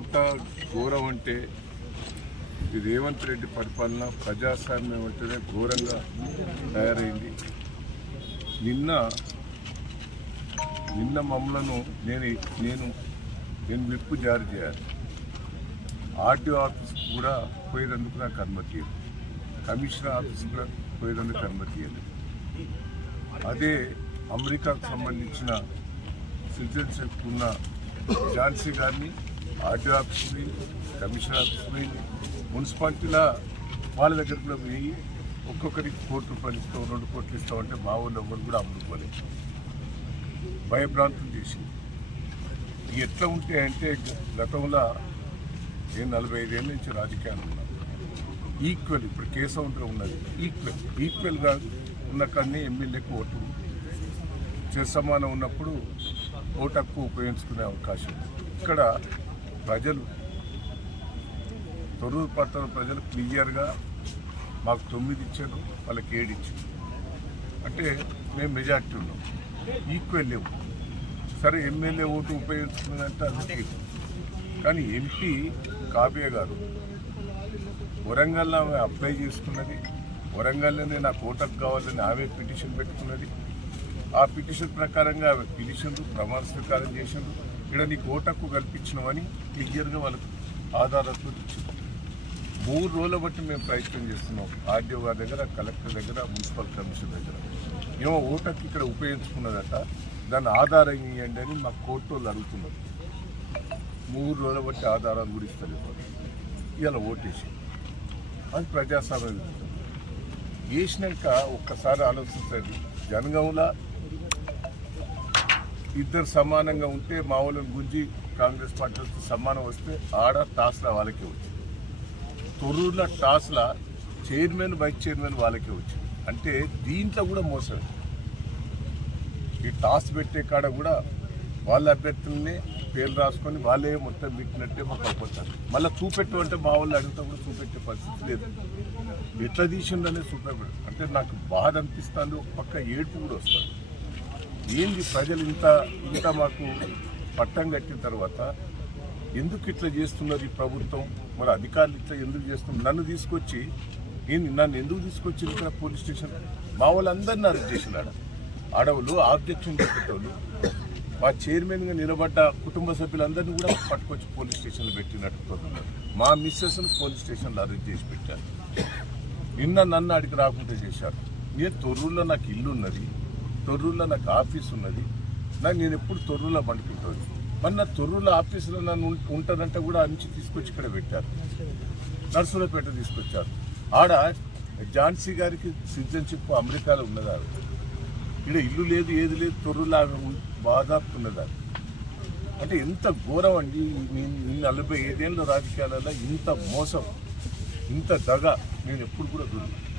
ఎంత ఘోరం అంటే ఈ రేవంత్ రెడ్డి పరిపాలన ప్రజాస్వామ్యం అంటేనే ఘోరంగా తయారైంది. నిన్న మమ్మలను నేను విప్పు జారీ చేయాలి. ఆర్టీఓ ఆఫీస్ కూడా పోయేందుకు నాకు అనుమతి ఇవ్వదు. కమిషనర్ ఆఫీస్ కూడా పోయేందుకు అనుమతి ఇవ్వలేదు. అదే అమెరికాకు సంబంధించిన సిటిజన్షిప్ ఉన్న ఝాన్సీ గారిని ఆర్టీఓ ఆఫీస్ పోయింది, కమిషనర్ ఆఫీస్ పోయింది, మున్సిపాలిటీలో వాళ్ళ దగ్గర కూడా పోయి ఒక్కొక్కరికి ₹1 ఇస్తాం, ₹2 ఇస్తామంటే మా వాళ్ళు ఎవరు కూడా అమ్ముకోలేదు. భయభ్రాంతులు చేసింది. ఎట్లా ఉంటాయంటే గతంలో నేను 45 ఏళ్ళ నుంచి రాజకీయాలు ఉన్నాను. ఈక్వల్ ఇప్పుడు కేసౌంటర్ ఉన్నది, ఈక్వల్గా ఉన్న కానీ ఎమ్మెల్యేకు ఓటు సమానం ఉన్నప్పుడు ఓటు హక్కు ఉపయోగించుకునే అవకాశం. ఇక్కడ ప్రజలు తొర్రూరు పట్టణ ప్రజలు క్లియర్గా మాకు 9 ఇచ్చారు, వాళ్ళకి 7 ఇచ్చారు. అంటే మేము మెజార్టీ ఉన్నాం, ఈక్వల్ లేవు. సరే ఎమ్మెల్యే ఓటు ఉపయోగించుకున్నదంటే అది. కానీ ఎంపీ కావ్య గారు వరంగల్లో ఆమె అప్లై చేసుకున్నది, వరంగల్లోనే నాకు ఓటకు కావాలని ఆమె పిటిషన్ పెట్టుకున్నది. ఆ పిటిషన్ ప్రకారంగా ఆమె పిటిషన్లు ప్రమాణ స్వీకారం చేసిండ్రు. ఇక్కడ నీకు ఓటకు కల్పించినామని క్లియర్గా వాళ్ళకు ఆధారాలతో ఇచ్చింది. 3 రోజుల బట్టి మేము ప్రయత్నం చేస్తున్నాం. ఆర్డీఓ గారి దగ్గర, కలెక్టర్ దగ్గర, మున్సిపల్ కమిషన్ దగ్గర. ఏమో ఓటకు ఇక్కడ ఉపయోగించుకున్నదట, దాన్ని ఆధారం ఇవ్వండి అని మా కోర్టు వాళ్ళు అడుగుతున్నారు. 3 రోజుల బట్టి ఆధారాలు కూడా ఇస్తలేదు. ఇలా ఓటేసి అది ప్రజాస్వామ్య విరుద్ధం. వేసినాక ఒక్కసారి ఆలోచించండి. జనగాంలో ఇద్దరు సమానంగా ఉంటే మా వాళ్ళని గుంజి కాంగ్రెస్ పార్టీతో సమానం వస్తే ఆడ టాస్లా వాళ్ళకే వచ్చింది. తొర్రూరులో టాస్లా చైర్మన్, వైస్ చైర్మన్ వాళ్ళకే వచ్చింది. అంటే దీంట్లో కూడా మోసం. ఈ టాస్ పెట్టే కాడ కూడా వాళ్ళ అభ్యర్థులనే పేర్లు రాసుకొని వాళ్ళే మొత్తం పెట్టినట్టే మాకు అయిపోతారు. మళ్ళీ చూపెట్టమంటే మా వాళ్ళు అడిగితే కూడా చూపెట్టే పరిస్థితి లేదు. ఎట్లా తీసిందనే చూపెట్టాడు. అంటే నాకు బాధ అనిపిస్తుంది, ఒక పక్క ఏడుపు కూడా వస్తుంది. ఏంది ప్రజలు ఇంత మాకు పట్టం కట్టిన తర్వాత ఎందుకు ఇట్లా చేస్తున్నారు ఈ ప్రభుత్వం? మరి అధికారులు ఇట్లా ఎందుకు చేస్తున్నారు? నన్ను ఎందుకు తీసుకొచ్చింది ఇక్కడ పోలీస్ స్టేషన్? మా వాళ్ళందరినీ అరెస్ట్ చేసినాడు. ఆడవాళ్ళు ఆబ్జెక్షన్ పెట్టేటోళ్ళు, మా చైర్మన్గా నిలబడ్డ కుటుంబ సభ్యులందరినీ కూడా పట్టుకొచ్చి పోలీస్ స్టేషన్లో పెట్టినట్టు. మా మిస్సెస్ను పోలీస్ స్టేషన్లో అరెస్ట్ చేసి పెట్టారు. నన్ను అడిగి రాకుండా చేశారు. నేను తొర్రూరులో నాకు ఇల్లు ఉన్నది, తొర్రూరులో నాకు ఆఫీస్ ఉన్నది. నేను ఎప్పుడు తొర్రూరులో పండుకుంటుంది. మరి నా తొర్రూరులో ఆఫీసులో నన్ను ఉంటానంటే కూడా నుంచి తీసుకొచ్చి ఇక్కడ పెట్టారు. నర్సులపేట తీసుకొచ్చారు. ఆడ ఝాన్సీ గారికి సిటిజన్షిప్ అమెరికాలో ఉన్నదా? ఇక్కడ ఇల్లు లేదు, ఏది లేదు, తొర్రూరులో బాధాపుతున్నదా? అంటే ఎంత ఘోరం అండి. 45 ఏళ్ళ రాజకీయాలలో ఇంత మోసం, ఇంత దగ నేను ఎప్పుడు కూడా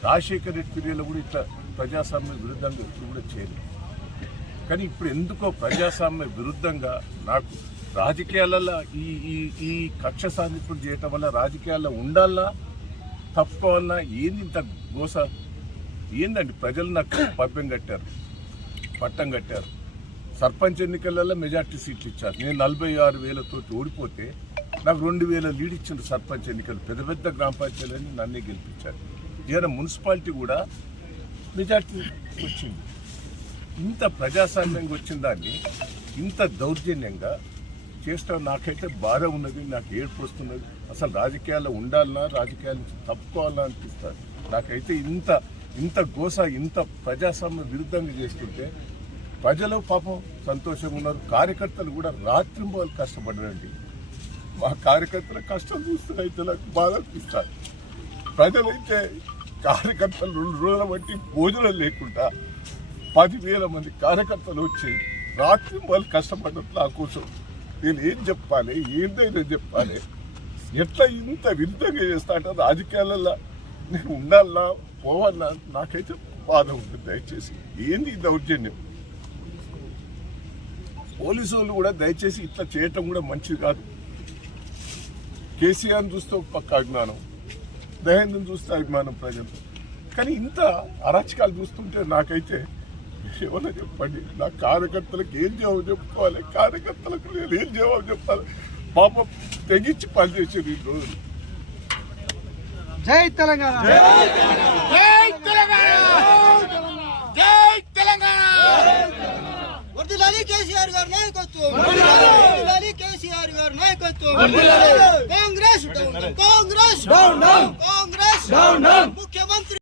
రాజశేఖర్ రెడ్డి పీరియడ్లో కూడా ఇట్లా ప్రజాస్వామ్య విరుద్ధంగా ఎప్పుడు కూడా చేయలేదు. కానీ ఇప్పుడు ఎందుకో ప్రజాస్వామ్య విరుద్ధంగా నాకు రాజకీయాలలో ఈ కక్ష సాధింపులు చేయటం వల్ల రాజకీయాల్లో ఉండాలా తప్పవన్నా ఏంది ఇంత గోస? ఏందండి? ప్రజలు నాకు పట్టం కట్టారు. సర్పంచ్ ఎన్నికలలో మెజార్టీ సీట్లు ఇచ్చారు. నేను 46,000 ఓడిపోతే నాకు 2,000 లీడ్ ఇచ్చిండ్రు సర్పంచ్ ఎన్నికలు. పెద్ద గ్రామ పంచాయతీలని నన్నే గెలిపించారు. ఈయన మున్సిపాలిటీ కూడా మెజార్టీ వచ్చింది. ఇంత ప్రజాస్వామ్యంగా వచ్చిన దాన్ని ఇంత దౌర్జన్యంగా చేస్తాం. నాకైతే బాధ ఉన్నది, నాకు ఏడుపు వస్తున్నది. అసలు రాజకీయాల్లో ఉండాలన్నా, రాజకీయాల నుంచి తప్పుకోవాలన్నా అనిపిస్తుంది. నాకైతే ఇంత గోస, ఇంత ప్రజాస్వామ్య విరుద్ధంగా చేస్తుంటే ప్రజలు పాపం సంతోషంగా ఉన్నారు. కార్యకర్తలు కూడా రాత్రింబోలు కష్టపడ్డారండి. మా కార్యకర్తల కష్టం చూస్తున్నైతే నాకు బాధ అనిపిస్తారు. ప్రజలైతే కార్యకర్తలు 2 రోజుల బట్టి భోజనం లేకుండా 10,000 మంది కార్యకర్తలు వచ్చి రాత్రింబోలు కష్టపడ్డట్లు నా కోసం నేను ఏం చెప్పాలి, ఏందైనా చెప్పాలి? ఎట్లా ఇంత విరుద్ధంగా చేస్తా అంటే రాజకీయాలలో నేను ఉండాలన్నా పోవాలన్నా నాకైతే బాధ ఉంటుంది. దయచేసి ఏంది దౌర్జన్యం? పోలీసు వాళ్ళు కూడా దయచేసి ఇట్లా చేయటం కూడా మంచిది కాదు. కేసీఆర్ని చూస్తే ఒక పక్క అభిమానం, దహేంద్రని చూస్తే అభిమానం ప్రజలు. కానీ ఇంత అరాచకాలు చూస్తుంటే నాకైతే ఏమన్నా చెప్పండి. నా కార్యకర్తలకు ఏం జవాబు చెప్పుకోవాలి? కార్యకర్తలకు నేను ఏం జవాబు చెప్పాలి? పాపం తెగించి పనిచేసారు ఈ రోజులు. జై తెలంగాణ, జై తెలంగాణ, జై తెలంగాణ. వర్ధిల్లాలి కేసీఆర్ గారి నాయకత్వం, వర్ధిల్లాలి కేసీఆర్ గారి నాయకత్వం. Congress down, Congress down, Congress down.